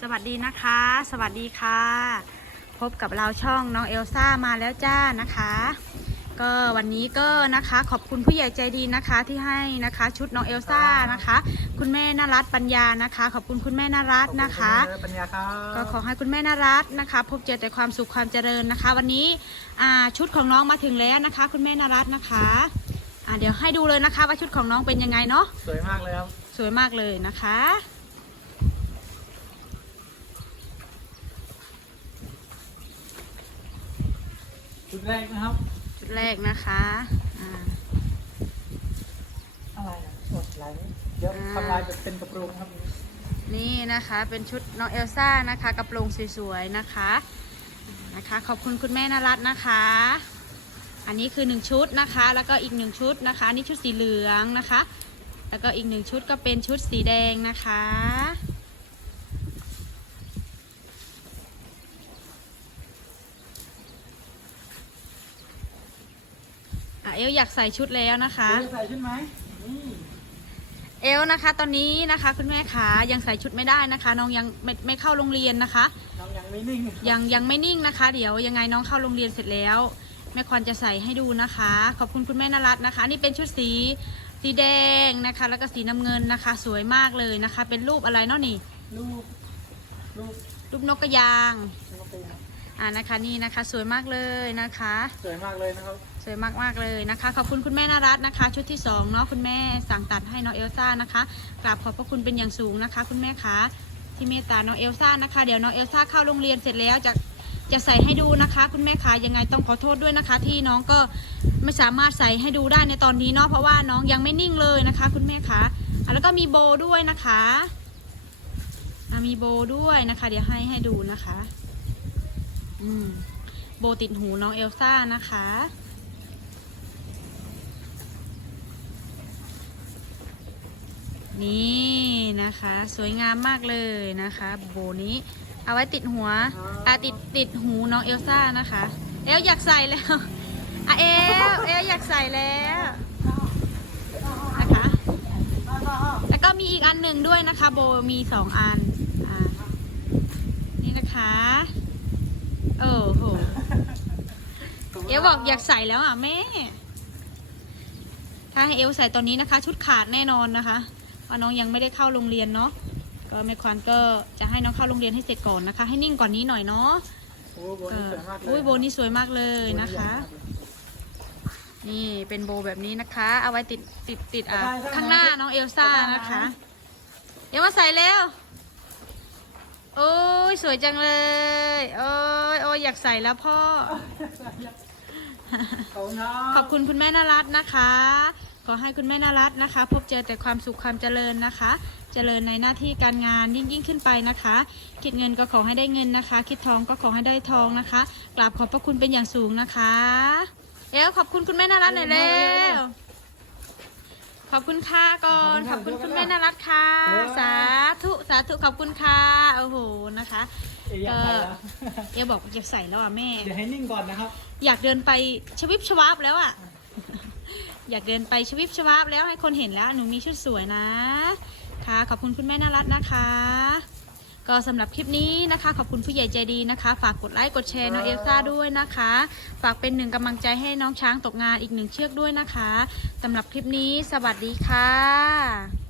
สวัสดีนะคะ สวัสดีค่ะ พบกับเราช่องน้องเอลซ่ามาแล้วจ้านะคะ ก็วันนี้ก็นะคะขอบคุณผู้ใหญ่ใจดีนะคะที่ให้นะคะ ชุดน้องเอลซ่านะคะ คุณแม่นารัตปัญญานะคะ ขอบคุณคุณแม่นารัตนะคะขอบณปัญญาครับก็ขอให้คุณแม่นารัตนะคะ พบเจอแต่ความสุขความเจริญนะคะ วันนี้อ่าชุดของน้องมาถึงแล้วนะคะ คุณแม่นารัตนะคะอ่าเดี๋ยวให้ดูเลยนะคะว่าชุดของน้องเป็นยังไงเนาะสวยมากเลยครับสวยมากเลยนะคะ ชุดแรกนะครับชุดแรกนะคะอ่าอะไรอะสดไหลเดี๋ยวอ่าทำลายเป็นกระโปรงครับนี่นะคะเป็นชุดน้องเอลซ่านะคะกระโปรงสวยๆนะคะนะคะ ขอบคุณคุณแม่นรัตน์นะคะ อันนี้คือหนึ่งชุดนะคะ แล้วก็อีกหนึ่งชุดนะคะอันนี่ชุดสีเหลืองนะคะ แล้วก็อีกหนึ่งชุดก็เป็นชุดสีแดงนะคะ เอลอยากใส่ชุดแล้วนะคะเดี๋ยวใส่ชุดไหมนี่เอลนะคะ ตอนนี้นะคะคุณแม่ขายังใส่ชุดไม่ได้นะคะ น้องยังไม่ไม่เข้าโรงเรียนนะคะ น้องยังไม่นิ่งยังยังไม่นิ่งนะคะ เดี๋ยวยังไงน้องเข้าโรงเรียนเสร็จแล้ว แม่ควันจะใส่ให้ดูนะคะ ขอบคุณคุณแม่นรัตน์นะคะนี่เป็นชุดสีสีแดงนะคะ แล้วก็สีน้ำเงินนะคะ สวยมากเลยนะคะ เป็นรูปอะไรเนาะนี่ ลูกลูกรูปนกกระยางลูกเป็นครับ อ่านะคะนี่นะคะสวยมากเลยนะคะ สวยมากเลยนะครับ สวยมากๆเลยนะคะ ขอบคุณคุณแม่นารัตน์นะคะ ชุดที่สองเนาะคุณแม่สั่งตัดให้น้องเอลซ่านะคะกราบขอบพระคุณเป็นอย่างสูงนะคะ คุณแม่คะที่เมตตาน้องเอลซ่านะคะเดี๋ยวน้องเอลซ่าเข้าโรงเรียนเสร็จแล้วจะจะใส่ให้ดูนะคะ คุณแม่คะยังไงต้องขอโทษด้วยนะคะ ที่น้องก็ไม่สามารถใส่ให้ดูได้ในตอนนี้เนาะเพราะว่าน้องยังไม่นิ่งเลยนะคะ คุณแม่คะอะแล้วก็มีโบด้วยนะคะอะมีโบด้วยนะคะ เดี๋ยวให้ให้ดูนะคะอืม โบติดหูน้องเอลซ่านะคะ นี่นะคะ สวยงามมากเลยนะคะ โบนี้ เอาไว้ติดหัวอะติดติดหูน้องเอลซ่านะคะ เอลอยากใส่แล้วอะเอลเอลอยากใส่แล้วนะคะแล้วก็มีอีกอันหนึ่งด้วยนะคะ โบมีสองอันอ่านี่นะคะ โอ้โหเอลบอกอยากใส่แล้วอะแม่ ถ้าให้เอลใส่ตอนนี้นะคะ ชุดขาดแน่นอนนะคะเพราะน้องยังไม่ได้เข้าโรงเรียนเนาะก็แม่ควันก็จะให้น้องเข้าโรงเรียนให้เสร็จก่อนนะคะ ให้นิ่งกว่อนนี้หน่อยเนาะโอ้โบเอนี่อสวยมากเลยอุ้ยโบนี่สวยมากเลยนะคะ นี่เป็นโบแบบนี้นะคะ เอาไว้ติดติดติดอะข้างหน้าน้องเอลซ่านะคะเดี๋ยวมาใส่แล้ว โอ้ยสวยจังเลย โอ้ยโอ้ยอยากใส่แล้วพ่อ ขอบคุณครับขอบคุณคุณแม่นารัตน์นะคะ ขอให้คุณแม่นารัตน์นะคะ พบเจอแต่ความสุขความเจริญนะคะ เจริญในหน้าที่การงานยิ่งยิ่งขึ้นไปนะคะ คิดเงินก็ขอให้ได้เงินนะคะ คิดทองก็ขอให้ได้ทองนะคะกราบขอบพระคุณเป็นอย่างสูงนะคะ เอลขอบคุณคุณแม่นารัตน์หน่อยเร็ว ขอบคุณค่ะก่อน ขอบคุณคุณแม่นารัตน์ค่ะ สาธุสาธุขอบคุณค่ะโอ้โหนะคะเอยอยากใส่แล้วเอลบอกอยากใส่แล้วอะแม่ เดี๋ยวให้นิ่งก่อนนะครับ อยากเดินไปชวิบชวับแล้วอะ่ะ อยากเดินไปชวิบชวับแล้วให้คนเห็นแล้วหนูมีชุดสวยนะ ค่ะ ขอบคุณคุณแม่น่ารักนะคะ ก็สำหรับคลิปนี้นะคะ ขอบคุณผู้ใหญ่ใจดีนะคะ ฝากกดไลค์กดแชร์น้องเอลซ่าด้วยนะคะ ฝากเป็นหนึ่งกำลังใจให้น้องช้างตกงานอีกหนึ่งเชือกด้วยนะคะสำหรับคลิปนี้ สวัสดีค่ะ